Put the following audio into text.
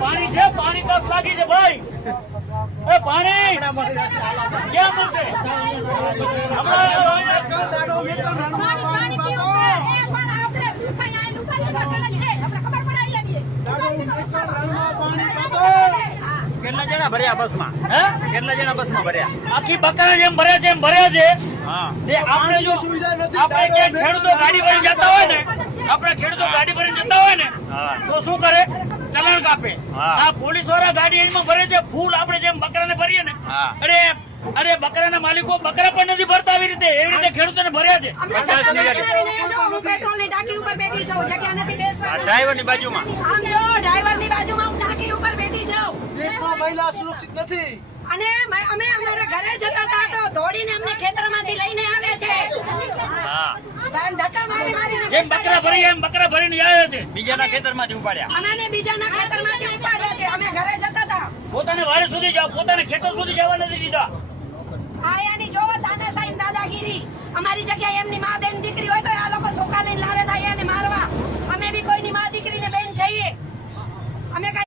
પાણી છે, પાણી તક લાગી છે ભાઈ. પાણી ક્યાં મળશે? કેટલા જણા ભર્યા બસમાં? કેટલા જણા બસમાં ભર્યા? આખી બકરા જેમ ભર્યા છે એમ ભર્યા છે. આપણે જો આપણે ખેડૂતો ગાડી ભરીને જતા હોય ને, તો શું કરે? ચલાણ કાપે. આ પોલીસ વાળા ગાડી એમાં ભરે છે ફૂલ. આપણે જેમ બકરાને ભરીએ ને, અરે બકરાના માલિકો બકરા પણ નથી ભરતા એવી રીતે ખેડૂતોને ભર્યા છે. ડ્રાઈવરની બાજુમાં દેશમાં મહિલા સુરક્ષિત નથી. અને અમે અમારા ઘરે જતા હતા તો દોડીને અમને ખેતરમાંથી લઈને આવે છે. ધક્કા મારી મારીને જેમ બકરા ભરી એમ બકરા ભરીને આવે છે. બીજાના ખેતરમાંથી ઉપાડ્યા. અમને બીજાના ખેતરમાંથી ઉપાડ્યા છે. અમે ઘરે જતા હતા. પોતાને વાડી સુધી જાવ, પોતાને ખેતર સુધી જવા નથી દીધા. આયાની જો તાનાશાહી દાદાગીરી. અમારી જગ્યાએ એમની મા બેન દીકરી હોય તો આ